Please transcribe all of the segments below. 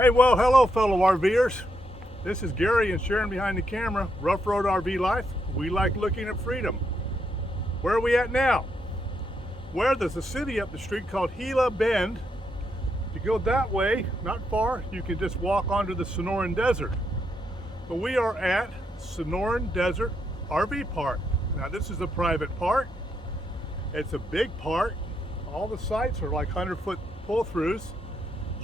Hey, well, hello fellow RVers. This is Gary and Sharon behind the camera, Rough Road RV Life. We like looking at freedom. Where are we at now? Well, there's a city up the street called Gila Bend. If you go that way, not far, you can just walk onto the Sonoran Desert. But we are at Sonoran Desert RV Park. Now this is a private park. It's a big park. All the sites are like 100-foot pull-throughs.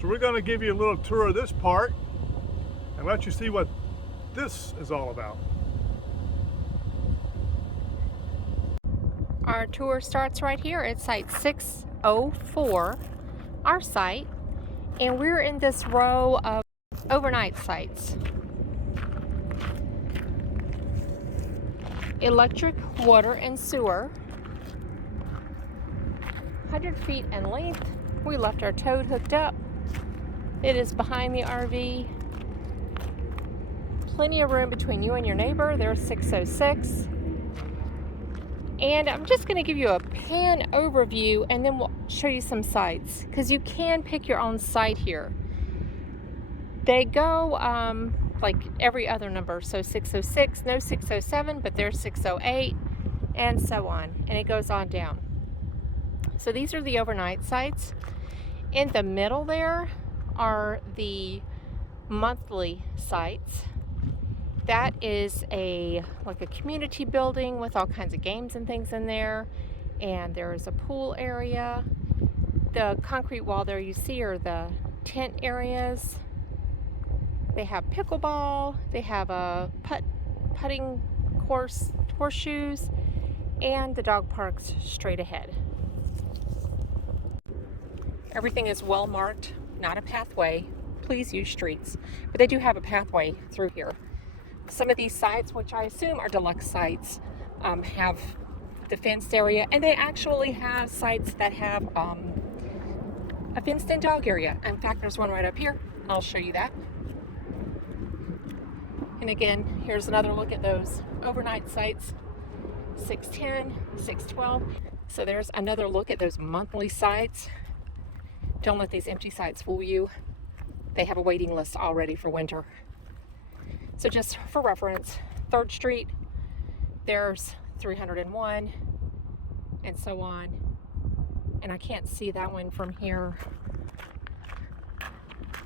So we're going to give you a little tour of this park and let you see what this is all about. Our tour starts right here at site 604, our site, and we're in this row of overnight sites. Electric, water, and sewer. 100 feet in length. We left our toad hooked up. It is behind the RV. Plenty of room between you and your neighbor. There's 606. And I'm just going to give you a pan overview and then we'll show you some sites, because you can pick your own site here. They go like every other number. So 606, no 607, but there's 608, and so on. And it goes on down. So these are the overnight sites. In the middle there are the monthly sites. That is like a community building with all kinds of games and things in there, and there is a pool area. The concrete wall there you see are the tent areas. They have pickleball, they have a putting course, horseshoes, and the dog park's straight ahead. Everything is well marked, not a pathway. Please use streets, but they do have a pathway through here. Some of these sites, which I assume are deluxe sites, have the fenced area, and they actually have sites that have a fenced-in dog area. In fact, there's one right up here. I'll show you that. And again, here's another look at those overnight sites, 610, 612. So there's another look at those monthly sites. Don't let these empty sites fool you. They have a waiting list already for winter. So just for reference, 3rd Street, there's 301, and so on. And I can't see that one from here.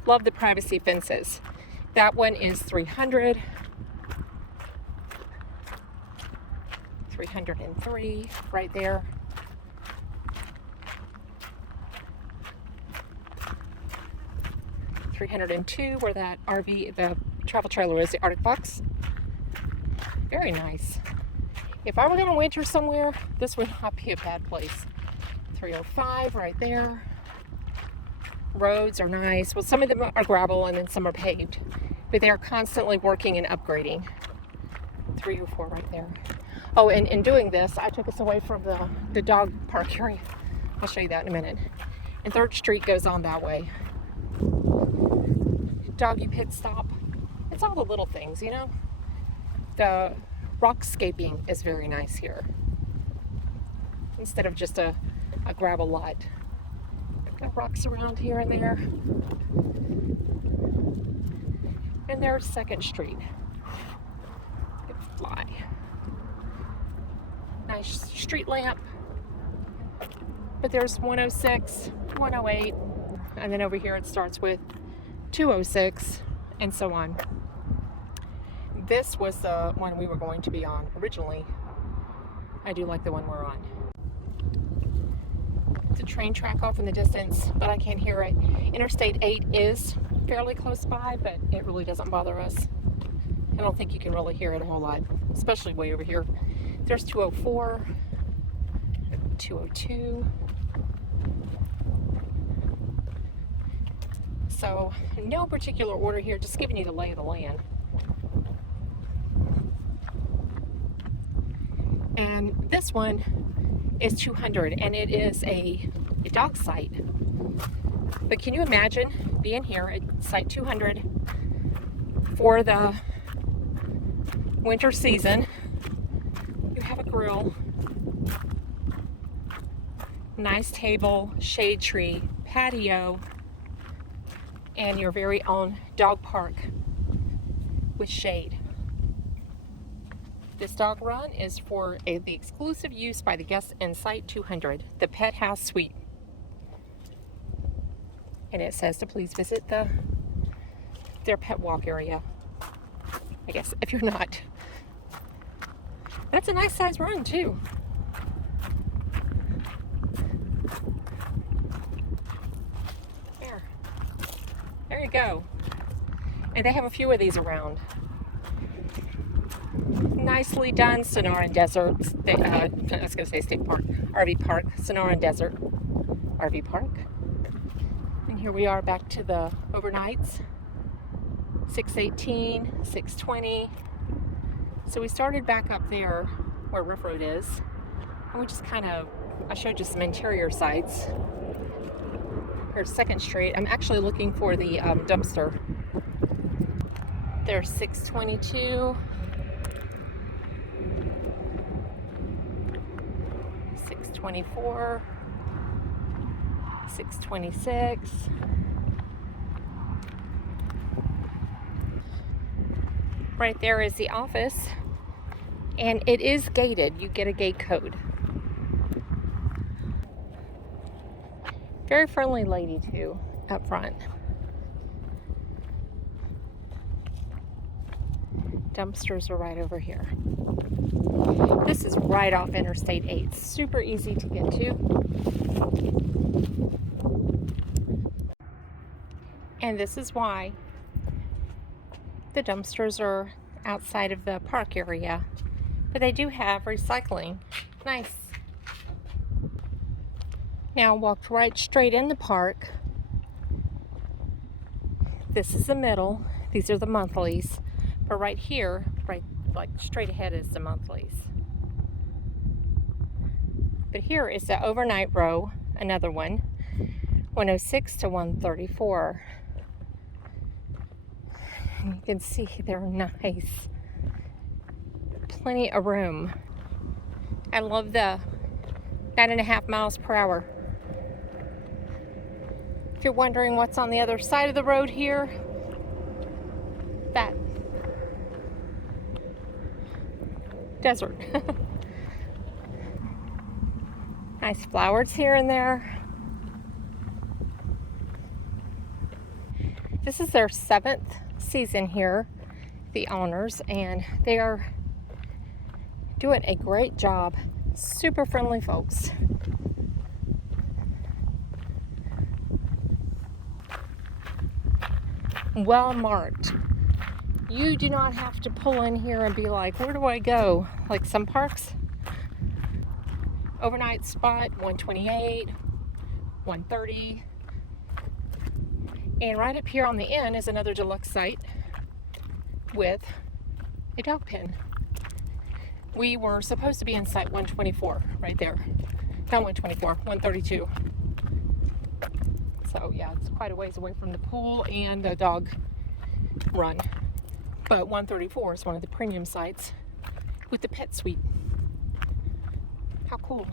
Love the privacy fences. That one is 300, 303 right there. $302 where that RV, the travel trailer is, the Arctic Box. Very nice. If I were going to winter somewhere, this would not be a bad place. 305 right there. Roads are nice. Well, some of them are gravel and then some are paved, but they are constantly working and upgrading. 304 right there. Oh, and in doing this, I took us away from the dog park area. I'll show you that in a minute. And 3rd Street goes on that way. Doggy pit stop. It's all the little things, you know. The rockscaping is very nice here, instead of just a gravel lot. Got rocks around here and there. And there's 2nd Street. It fly. Nice street lamp. But there's 106, 108, and then over here it starts with 206, and so on. This was the one we were going to be on originally. I do like the one we're on. It's a train track off in the distance, but I can't hear it. Interstate 8 is fairly close by, but it really doesn't bother us. I don't think you can really hear it a whole lot, especially way over here. There's 204, 202. So, no particular order here, just giving you the lay of the land. And this one is 200, and it is a dog site. But can you imagine being here at site 200 for the winter season? You have a grill, nice table, shade tree, patio, and your very own dog park with shade. This dog run is for the exclusive use by the guests in Site 200, the Pet House Suite. And it says to please visit their pet walk area. I guess if you're not. That's a nice size run too. There you go. And they have a few of these around. Nicely done, Sonoran Desert, I was going to say State Park, RV Park, Sonoran Desert RV Park. And here we are back to the overnights, 618, 620. So we started back up there where Ruff Road is, and we just I showed you some interior sites. Here's 2nd Street. I'm actually looking for the dumpster. There's 622. 624, 626, right there is the office, and it is gated. You get a gate code. Very friendly lady too up front. Dumpsters are right over here. This is right off Interstate 8. Super easy to get to. And this is why the dumpsters are outside of the park area. But they do have recycling. Nice. Now walked right straight in the park. This is the middle. These are the monthlies. But right here, like straight ahead is the monthlies. But here is the overnight row, another one, 106 to 134. And you can see they're nice. Plenty of room. I love the 9.5 miles per hour. If you're wondering what's on the other side of the road here, that desert. Nice flowers here and there. This is their 7th season here, the owners, and they are doing a great job. Super friendly folks. Well marked. You do not have to pull in here and be like, where do I go? Like some parks. Overnight spot, 128, 130. And right up here on the end is another deluxe site with a dog pen. We were supposed to be in site 124 right there. Not 124, 132. So yeah, it's quite a ways away from the pool and the dog run. But 134 is one of the premium sites with the pet suite. How cool.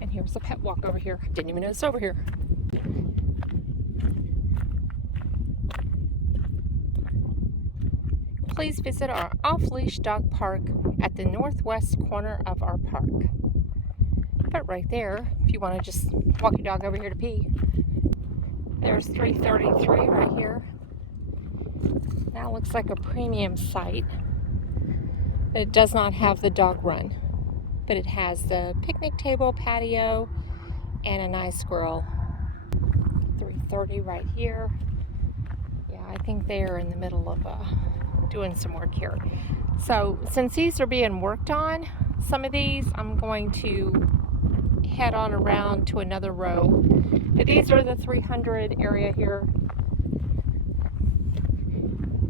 And here's the pet walk over here. Didn't even know it's over here. Please visit our off-leash dog park at the northwest corner of our park. But right there, if you want to just walk your dog over here to pee, there's 333 right here. That looks like a premium site. It does not have the dog run, but it has the picnic table, patio, and a nice grill. 330 right here. Yeah, I think they're in the middle of doing some work here. So since these are being worked on, some of these I'm going to head on around to another row. But these are the 300 area here.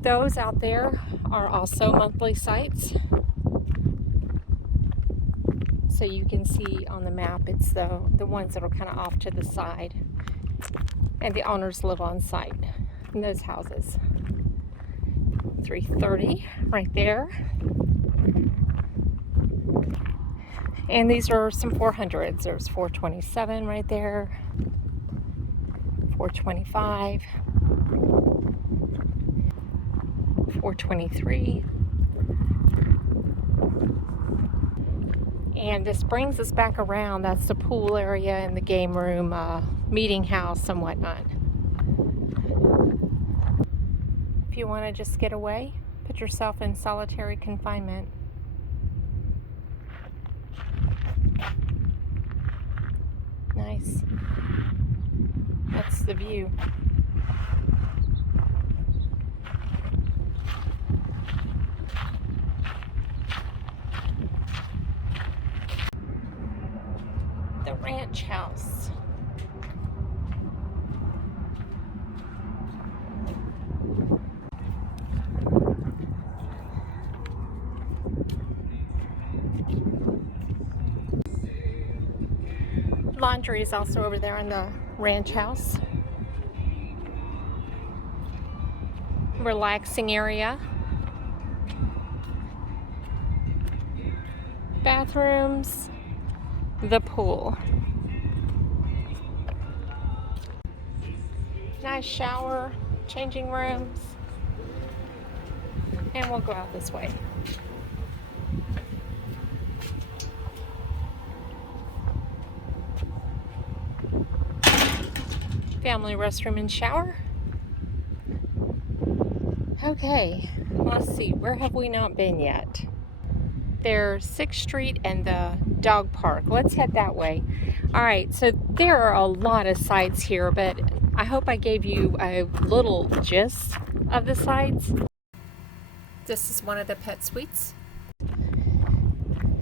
Those out there are also monthly sites. So you can see on the map, it's the ones that are kind of off to the side. And the owners live on site in those houses. 330 right there. And these are some 400s. There's 427 right there. 425. or 23. And this brings us back around. That's the pool area and the game room, meeting house and whatnot. If you want to just get away, put yourself in solitary confinement. Nice. That's the view. The ranch house. Laundry is also over there in the ranch house. Relaxing area. Bathrooms. The pool. Nice shower, changing rooms. And we'll go out this way. Family restroom and shower. Okay, let's see, where have we not been yet? There's 6th Street and the dog park. Let's head that way. All right, so there are a lot of sites here, but I hope I gave you a little gist of the sites. This is one of the pet suites.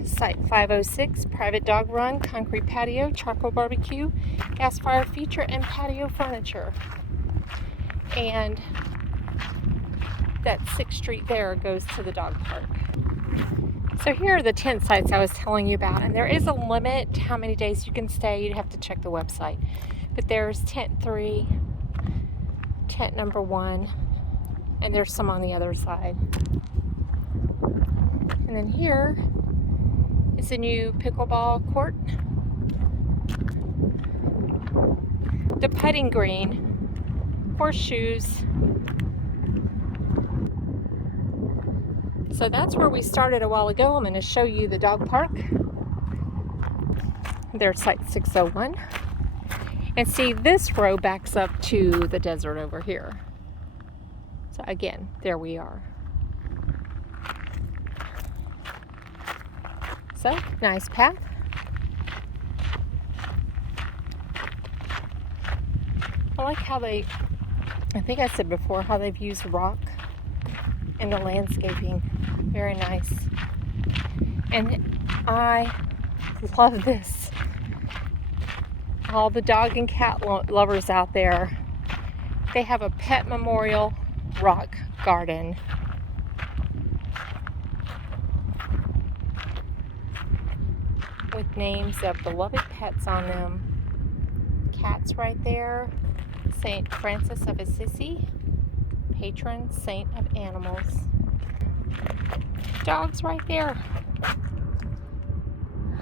Site 506, private dog run, concrete patio, charcoal barbecue, gas fire feature, and patio furniture. And that 6th Street there goes to the dog park. So here are the tent sites I was telling you about, and there is a limit to how many days you can stay. You'd have to check the website. But there's tent 3, tent number 1, and there's some on the other side. And then here is a new pickleball court. The putting green, horseshoes. So that's where we started a while ago. I'm going to show you the dog park. There's site 601. And see, this row backs up to the desert over here. So again, there we are. So, nice path. I like how I think I said before, how they've used rock in the landscaping. Very nice. And I love this. All the dog and cat lovers out there, they have a pet memorial rock garden. With names of beloved pets on them. Cats right there. St. Francis of Assisi, patron saint of animals. Dogs right there.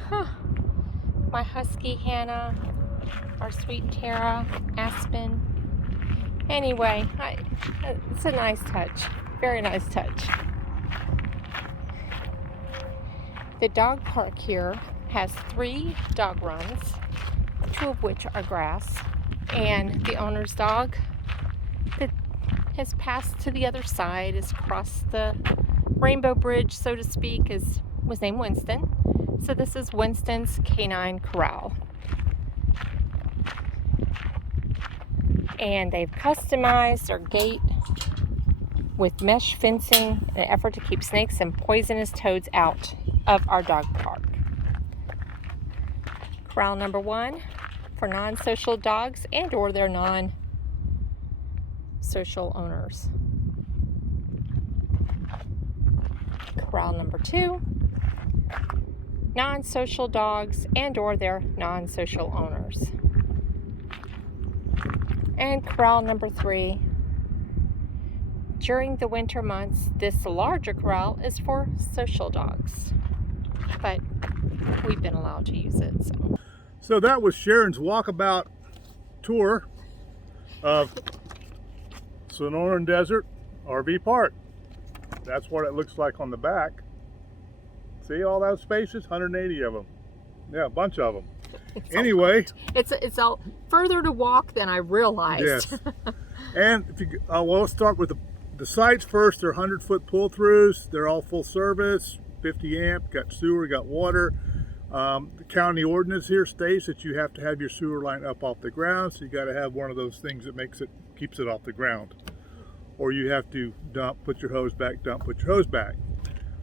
Huh. My husky Hannah, our sweet Tara, Aspen. Anyway, it's a nice touch. Very nice touch. The dog park here has 3 dog runs, 2 of which are grass, and the owner's dog that has passed to the other side, has crossed the rainbow bridge, so to speak, was named Winston. So this is Winston's Canine Corral. And they've customized their gate with mesh fencing in an effort to keep snakes and poisonous toads out of our dog park. Corral number 1 for non-social dogs and or their non-social owners. Corral number 2, non-social dogs and or their non-social owners. And corral number 3, during the winter months, this larger corral is for social dogs, but we've been allowed to use it. So that was Sharon's walkabout tour of Sonoran Desert RV Park. That's what it looks like on the back. See all those spaces? 180 of them. Yeah, a bunch of them. Anyway, it's a further to walk than I realized. Yes. And if you, well, let's start with the sites first. They're 100-foot pull-throughs. They're all full service, 50 amp, got sewer, got water. The county ordinance here states that you have to have your sewer line up off the ground, so you got to have one of those things that keeps it off the ground. Or you have to dump, put your hose back, dump, put your hose back.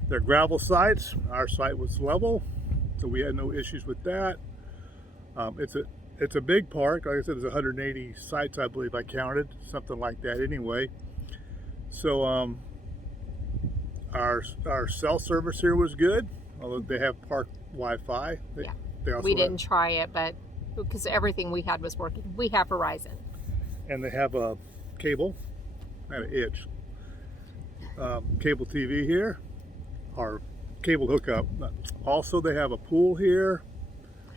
They're gravel sites. Our site was level, so we had no issues with that. It's a big park. Like I said, there's 180 sites, I believe I counted, something like that anyway. So our cell service here was good, although they have park Wi-Fi. We didn't try it, but because everything we had was working. We have Verizon. And they have a cable. I had an itch. Cable TV here, or cable hookup. Also, they have a pool here.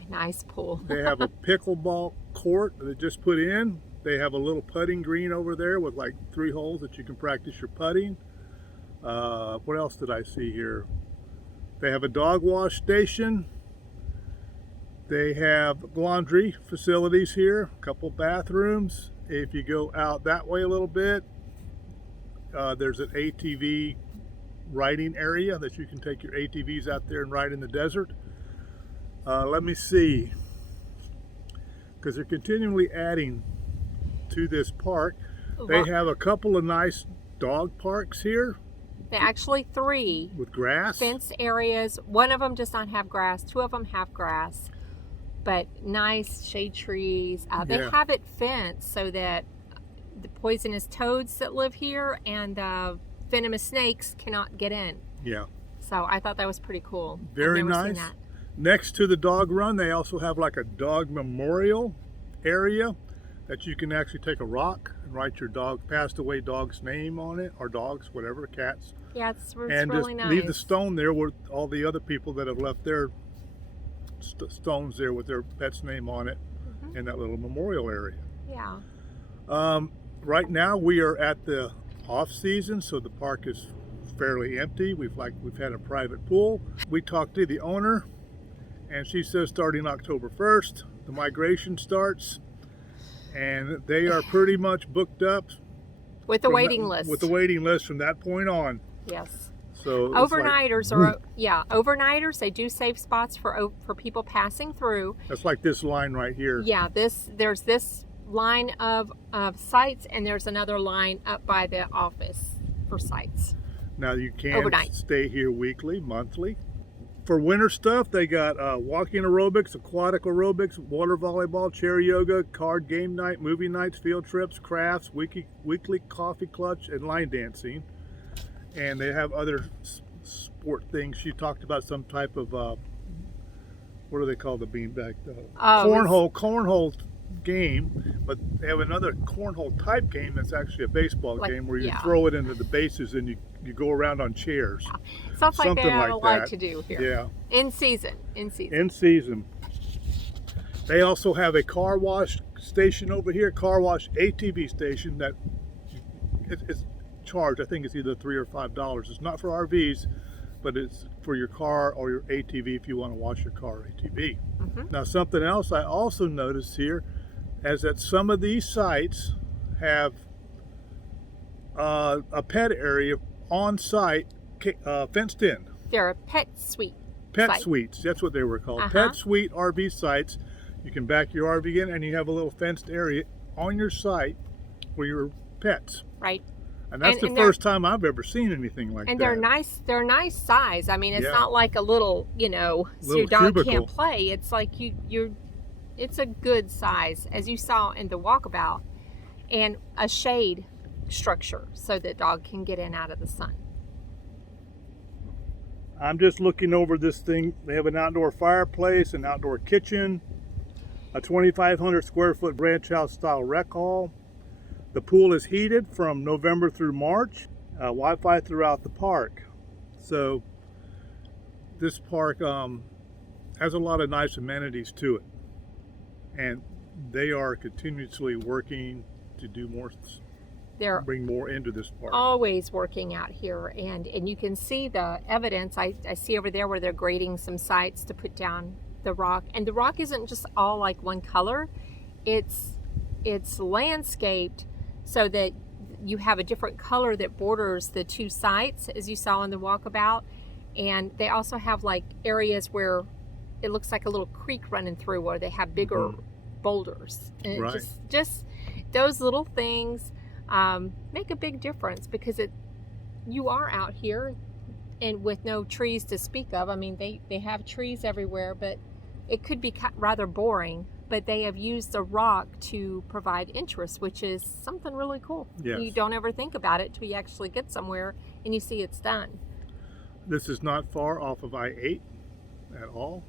Nice pool. They have a pickleball court that they just put in. They have a little putting green over there with like 3 holes that you can practice your putting. What else did I see here? They have a dog wash station. They have laundry facilities here, a couple bathrooms. If you go out that way a little bit, there's an ATV riding area that you can take your ATVs out there and ride in the desert. Let me see, because they're continually adding to this park. They have a couple of nice dog parks here. Actually 3. With grass. Fenced areas. One of them does not have grass. 2 of them have grass. But nice shade trees. They have it fenced so that the poisonous toads that live here and the venomous snakes cannot get in. Yeah. So I thought that was pretty cool. Very nice. Next to the dog run, they also have like a dog memorial area that you can actually take a rock and write your passed away dog's name on it, or dogs, whatever, cats. Yeah, it's really just nice. Leave the stone there with all the other people that have left their stones there with their pet's name on it in that little memorial area. Yeah. Right now we are at the off season, so the park is fairly empty. We've had a private pool. We talked to the owner, and she says starting October 1st, the migration starts, and they are pretty much booked up. With the waiting list. With the waiting list from that point on. Yes. So overnighters overnighters, they do save spots for people passing through. That's like this line right here. Yeah, there's this line of sites, and there's another line up by the office for sites. Now you can overnight. Stay here weekly, monthly. For winter stuff, they got walking aerobics, aquatic aerobics, water volleyball, chair yoga, card game night, movie nights, field trips, crafts, weekly coffee clutch, and line dancing. And they have other sport things. She talked about some type of, what do they call the beanbag? Cornhole game, but they have another cornhole type game that's actually a baseball game where you throw it into the bases and you go around on chairs. Yeah. Stuff like that I like to do here. Yeah. In season. They also have a car wash station over here, car wash ATV station that it's charged. I think it's either $3 or $5. It's not for RVs, but it's for your car or your ATV if you want to wash your car or ATV. Now something else I also noticed here is that some of these sites have a pet area on site, fenced in. They're a pet suite. Pet suites, that's what they were called. Pet suite RV sites. You can back your RV in and you have a little fenced area on your site for your pets. Right. And that's the first time I've ever seen anything like that. And they're nice size. I mean, it's not like a little, so your dog cubicle. can't play. It's like it's a good size, as you saw in the walkabout, and a shade structure so the dog can get in out of the sun. I'm just looking over this thing. They have an outdoor fireplace, an outdoor kitchen, a 2,500 square foot ranch house style rec hall. The pool is heated from November through March. Wi-Fi throughout the park. So this park has a lot of nice amenities to it, and they are continuously working to do more they're bring more into this park. always working out here, and you can see the evidence. I see over there where they're grading some sites to put down the rock, and the rock isn't just all like one color. It's landscaped so that you have a different color that borders the two sites, as you saw in the walkabout. And they also have like areas where it looks like a little creek running through, where they have bigger boulders. And Right. just those little things make a big difference, because you are out here and with no trees to speak of. I mean, they have trees everywhere, but it could be rather boring. But they have used the rock to provide interest, which is something really cool. Yes. You don't ever think about it till you actually get somewhere and you see it's done. This is not far off of I-8 at all.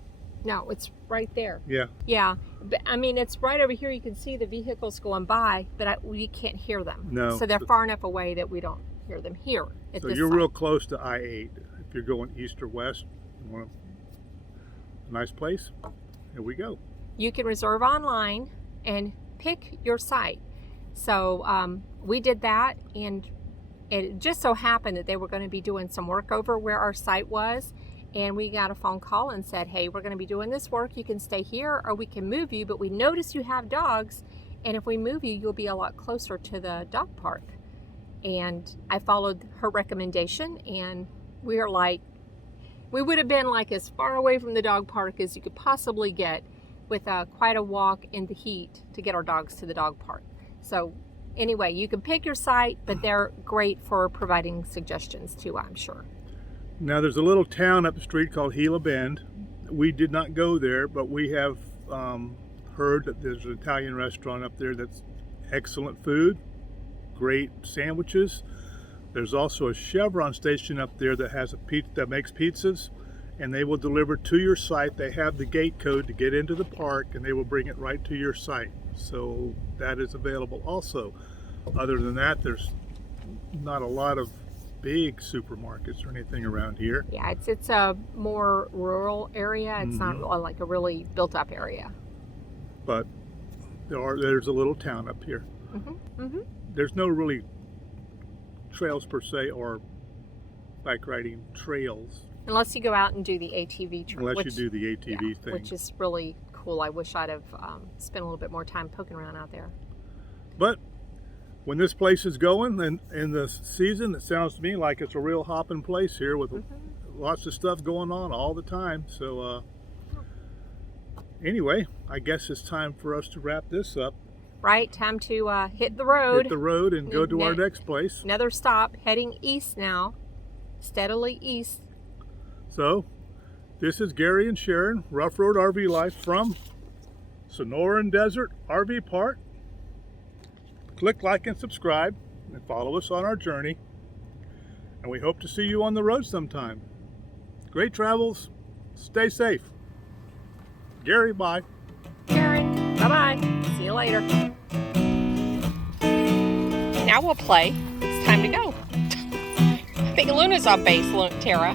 No, it's right there. Yeah. Yeah, but I mean, it's right over here. You can see the vehicles going by, but we can't hear them. No. So they're far enough away that we don't hear them here at So this you're site. real close to I-8. If you're going east or west, you want a nice place, here we go. You can reserve online and pick your site. So we did that, and it just so happened that they were going to be doing some work over where our site was, and we got a phone call and said, hey, we're going to be doing this work. You can stay here or we can move you, but we notice you have dogs, and if we move you, you'll be a lot closer to the dog park. And I followed her recommendation, and we would have been like as far away from the dog park as you could possibly get, with quite a walk in the heat to get our dogs to the dog park. So anyway, you can pick your site, but they're great for providing suggestions too, I'm sure. Now there's a little town up the street called Gila Bend. We did not go there, but we have heard that there's an Italian restaurant up there that's excellent food, great sandwiches. There's also a Chevron station up there that has a pizza that makes pizzas, and they will deliver to your site. They have the gate code to get into the park, and they will bring it right to your site. So that is available also. Other than that, there's not a lot of big supermarkets or anything around here. Yeah, it's a more rural area. It's not like a really built up area. But there's a little town up here. There's no really trails per se, or bike riding trails. Unless you go out and do the ATV trail. Unless you do the ATV thing. Which is really cool. I wish I'd have spent a little bit more time poking around out there. But when this place is going, and in the season, it sounds to me like it's a real hopping place here with lots of stuff going on all the time. So anyway, I guess it's time for us to wrap this up. Right, time to hit the road. Hit the road and go to our next place. Another stop, heading east now, steadily east. So, this is Gary and Sharon, Rough Road RV Life from Sonoran Desert RV Park. Click like and subscribe and follow us on our journey. And we hope to see you on the road sometime. Great travels. Stay safe. Gary, bye. Sharon, bye-bye. See you later. Now we'll play. It's time to go. I think Luna's on base, Tara.